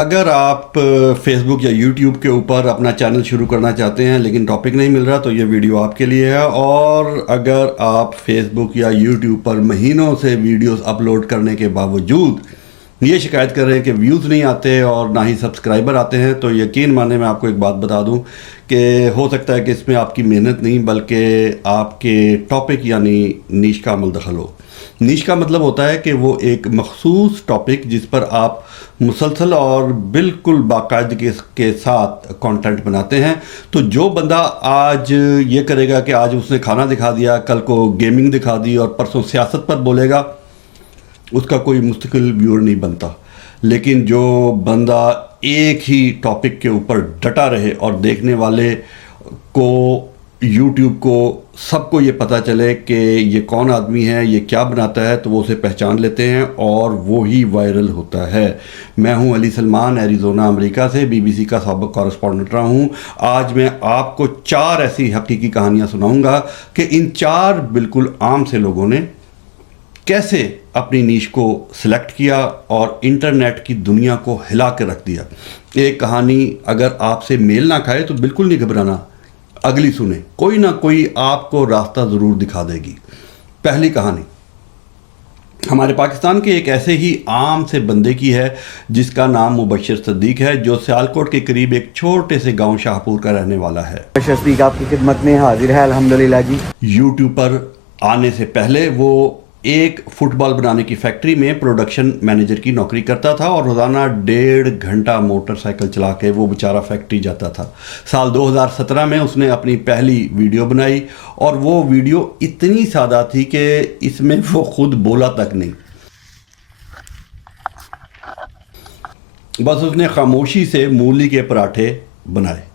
اگر آپ فیس بک یا یوٹیوب کے اوپر اپنا چینل شروع کرنا چاہتے ہیں لیکن ٹاپک نہیں مل رہا تو یہ ویڈیو آپ کے لیے ہے. اور اگر آپ فیس بک یا یوٹیوب پر مہینوں سے ویڈیوز اپلوڈ کرنے کے باوجود یہ شکایت کر رہے ہیں کہ ویوز نہیں آتے اور نہ ہی سبسکرائبر آتے ہیں تو یقین مانیں میں آپ کو ایک بات بتا دوں کہ ہو سکتا ہے کہ اس میں آپ کی محنت نہیں بلکہ آپ کے ٹاپک یعنی نیش کا عمل دخل ہو. نیش کا مطلب ہوتا ہے کہ وہ ایک مخصوص ٹاپک جس پر آپ مسلسل اور بالکل باقاعدگی کے ساتھ کانٹینٹ بناتے ہیں. تو جو بندہ آج یہ کرے گا کہ آج اس نے کھانا دکھا دیا، کل کو گیمنگ دکھا دی اور پرسوں سیاست پر بولے گا، اس کا کوئی مستقل ویور نہیں بنتا. لیکن جو بندہ ایک ہی ٹاپک کے اوپر ڈٹا رہے اور دیکھنے والے کو، یوٹیوب کو، سب کو یہ پتہ چلے کہ یہ کون آدمی ہے، یہ کیا بناتا ہے، تو وہ اسے پہچان لیتے ہیں اور وہی وائرل ہوتا ہے. میں ہوں علی سلمان، ایریزونا امریکہ سے بی بی سی کا سابق کورسپونڈنٹ رہا ہوں. آج میں آپ کو 4 ایسی حقیقی کہانیاں سناؤں گا کہ ان 4 بالکل عام سے لوگوں نے کیسے اپنی نیش کو سلیکٹ کیا اور انٹرنیٹ کی دنیا کو ہلا کے رکھ دیا. ایک کہانی اگر آپ سے میل نہ کھائے تو بالکل نہیں گھبرانا، اگلی سنیں، کوئی نہ کوئی آپ کو راستہ ضرور دکھا دے گی. پہلی کہانی ہمارے پاکستان کے ایک ایسے ہی عام سے بندے کی ہے جس کا نام مبشر صدیق ہے، جو سیالکوٹ کے قریب ایک چھوٹے سے گاؤں شاہپور کا رہنے والا ہے. مبشر صدیق آپ کی خدمت میں حاضر ہے الحمدللہ جی. یوٹیوب پر آنے سے پہلے وہ ایک فٹ بال بنانے کی فیکٹری میں پروڈکشن مینیجر کی نوکری کرتا تھا اور روزانہ 1.5 گھنٹہ موٹر سائیکل چلا کے وہ بیچارہ فیکٹری جاتا تھا. سال 2017 میں اس نے اپنی پہلی ویڈیو بنائی اور وہ ویڈیو اتنی سادہ تھی کہ اس میں وہ خود بولا تک نہیں، بس اس نے خاموشی سے مولی کے پراٹھے بنائے.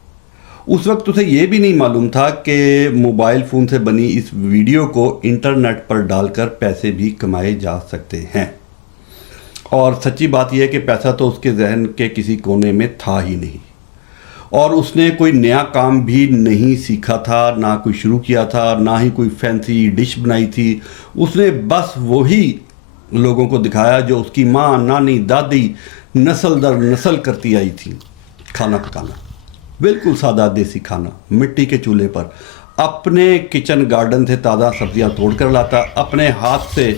اس وقت اسے یہ بھی نہیں معلوم تھا کہ موبائل فون سے بنی اس ویڈیو کو انٹرنیٹ پر ڈال کر پیسے بھی کمائے جا سکتے ہیں. اور سچی بات یہ ہے کہ پیسہ تو اس کے ذہن کے کسی کونے میں تھا ہی نہیں، اور اس نے کوئی نیا کام بھی نہیں سیکھا تھا، نہ کوئی شروع کیا تھا، نہ ہی کوئی فینسی ڈش بنائی تھی. اس نے بس وہی لوگوں کو دکھایا جو اس کی ماں، نانی، دادی نسل در نسل کرتی آئی تھی. کھانا پکانا، بالکل سادہ دیسی کھانا، مٹی کے چولہے پر، اپنے کچن گارڈن سے تازہ سبزیاں توڑ کر لاتا، اپنے ہاتھ سے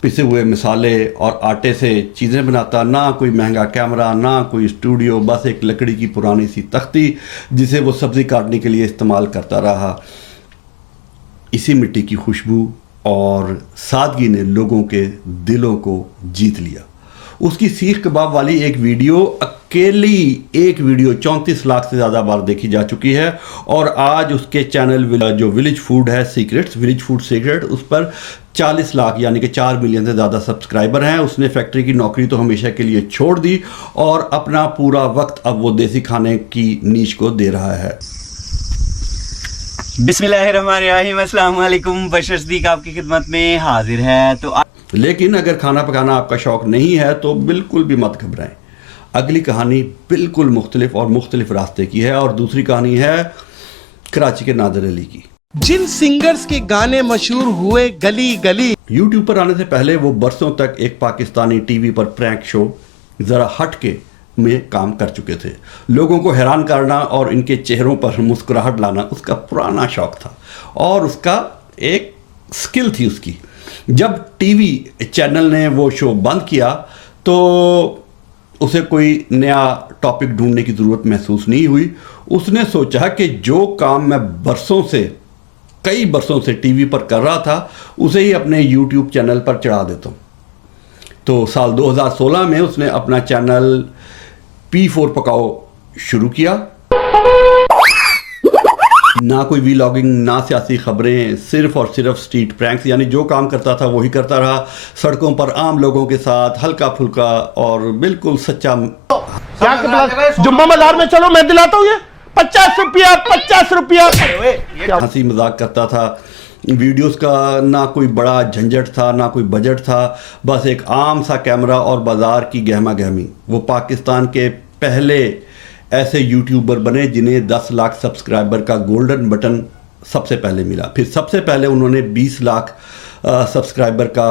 پسے ہوئے مسالے اور آٹے سے چیزیں بناتا. نہ کوئی مہنگا کیمرہ، نہ کوئی اسٹوڈیو، بس ایک لکڑی کی پرانی سی تختی جسے وہ سبزی کاٹنے کے لیے استعمال کرتا رہا. اسی مٹی کی خوشبو اور سادگی نے لوگوں کے دلوں کو جیت لیا. اس کی سیخ کباب والی ایک ویڈیو، اکیلی ایک ویڈیو 34 لاکھ سے زیادہ بار دیکھی جا چکی ہے، اور آج اس کے چینل جو ولیج فوڈ ہے سیکرٹس، ولیج فوڈ سیکرٹ، اس پر 40 لاکھ یعنی کہ 4 ملین سے زیادہ سبسکرائبر ہیں. اس نے فیکٹری کی نوکری تو ہمیشہ کے لیے چھوڑ دی اور اپنا پورا وقت اب وہ دیسی کھانے کی نیش کو دے رہا ہے. بسم اللہ الرحمن الرحیم. السلام علیکم. مبشر صدیق آپ کی خدمت میں حاضر ہے. تو لیکن اگر کھانا پکانا آپ کا شوق نہیں ہے تو بالکل بھی مت گھبرائیں. اگلی کہانی بالکل مختلف اور مختلف راستے کی ہے، اور دوسری کہانی ہے کراچی کے نادر علی کی. جن سنگرز کے گانے مشہور ہوئے گلی گلی. یوٹیوب پر آنے سے پہلے وہ برسوں تک ایک پاکستانی ٹی وی پر پرینک شو ذرا ہٹ کے میں کام کر چکے تھے. لوگوں کو حیران کرنا اور ان کے چہروں پر مسکراہٹ لانا اس کا پرانا شوق تھا اور اس کا ایک سکل تھی اس کی. جب ٹی وی چینل نے وہ شو بند کیا تو اسے کوئی نیا ٹاپک ڈھونڈنے کی ضرورت محسوس نہیں ہوئی. اس نے سوچا کہ جو کام میں کئی برسوں سے ٹی وی پر کر رہا تھا اسے ہی اپنے یوٹیوب چینل پر چڑھا دیتا ہوں. تو سال 2016 میں اس نے اپنا چینل P4 پکاؤ شروع کیا. نہ کوئی ویلاگنگ، نہ سیاسی خبریں، صرف اور صرف سٹریٹ پرینکس، یعنی جو کام کرتا تھا وہی کرتا رہا. سڑکوں پر عام لوگوں کے ساتھ ہلکا پھلکا اور بالکل سچا. جمعہ بازار میں چلو میں دلاتا ہوں یہ 50 روپیہ 50 روپیہ. ہنسی مذاق کرتا تھا. ویڈیوز کا نہ کوئی بڑا جھنجٹ تھا، نہ کوئی بجٹ تھا، بس ایک عام سا کیمرہ اور بازار کی گہما گہمی. وہ پاکستان کے پہلے ایسے یوٹیوبر بنے جنہیں 10 لاکھ سبسکرائبر کا گولڈن بٹن سب سے پہلے ملا. پھر سب سے پہلے انہوں نے 20 لاکھ سبسکرائبر کا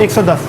110।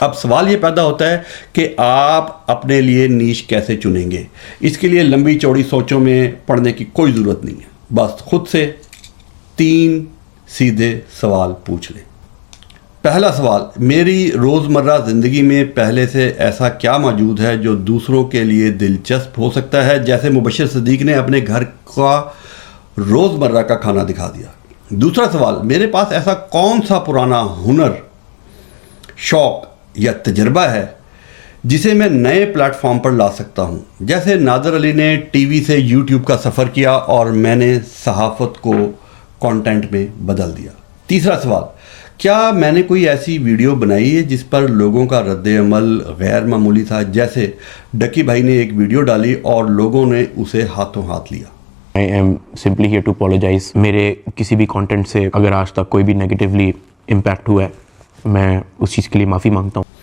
اب سوال یہ پیدا ہوتا ہے کہ آپ اپنے لیے نیش کیسے چنیں گے. اس کے لیے لمبی چوڑی سوچوں میں پڑنے کی کوئی ضرورت نہیں ہے. بس خود سے 3 سیدھے سوال پوچھ لیں. پہلا سوال، میری روزمرہ زندگی میں پہلے سے ایسا کیا موجود ہے جو دوسروں کے لیے دلچسپ ہو سکتا ہے، جیسے مبشر صدیق نے اپنے گھر کا روزمرہ کا کھانا دکھا دیا. دوسرا سوال، میرے پاس ایسا کون سا پرانا ہنر، شوق یا تجربہ ہے جسے میں نئے پلیٹ فارم پر لا سکتا ہوں، جیسے نادر علی نے ٹی وی سے یوٹیوب کا سفر کیا اور میں نے صحافت کو کانٹینٹ میں بدل دیا. تیسرا سوال، کیا میں نے کوئی ایسی ویڈیو بنائی ہے جس پر لوگوں کا رد عمل غیر معمولی تھا، جیسے ڈکی بھائی نے ایک ویڈیو ڈالی اور لوگوں نے اسے ہاتھوں ہاتھ لیا. I am simply here to apologize. میرے کسی بھی کانٹینٹ سے اگر آج تک کوئی بھی نیگیٹیولی امپیکٹ ہوا ہے، میں اس چیز کے لیے معافی مانگتا ہوں.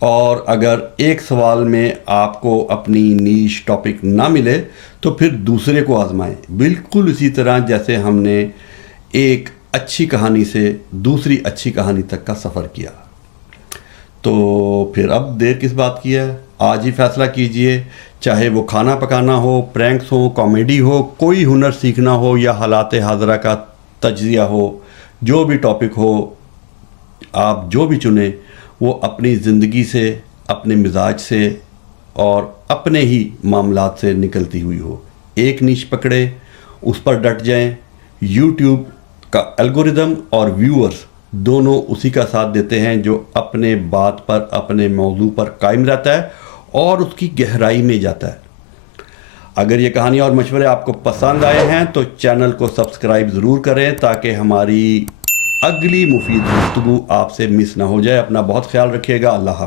اور اگر ایک سوال میں آپ کو اپنی نیش ٹاپک نہ ملے تو پھر دوسرے کو آزمائیں، بالکل اسی طرح جیسے ہم نے ایک اچھی کہانی سے دوسری اچھی کہانی تک کا سفر کیا. تو پھر اب دیر کس بات کی ہے، آج ہی فیصلہ کیجئے. چاہے وہ کھانا پکانا ہو، پرینکس ہو، کامیڈی ہو، کوئی ہنر سیکھنا ہو یا حالات حاضرہ کا تجزیہ ہو، جو بھی ٹاپک ہو، آپ جو بھی چنیں وہ اپنی زندگی سے، اپنے مزاج سے اور اپنے ہی معاملات سے نکلتی ہوئی ہو. ایک نیش پکڑے، اس پر ڈٹ جائیں. یوٹیوب کا الگوریدم اور ویورز دونوں اسی کا ساتھ دیتے ہیں جو اپنے بات پر، اپنے موضوع پر قائم رہتا ہے اور اس کی گہرائی میں جاتا ہے. اگر یہ کہانی اور مشورے آپ کو پسند آئے ہیں تو چینل کو سبسکرائب ضرور کریں تاکہ ہماری اگلی مفید گفتگو آپ سے مس نہ ہو جائے. اپنا بہت خیال رکھیے گا. اللہ حافظ.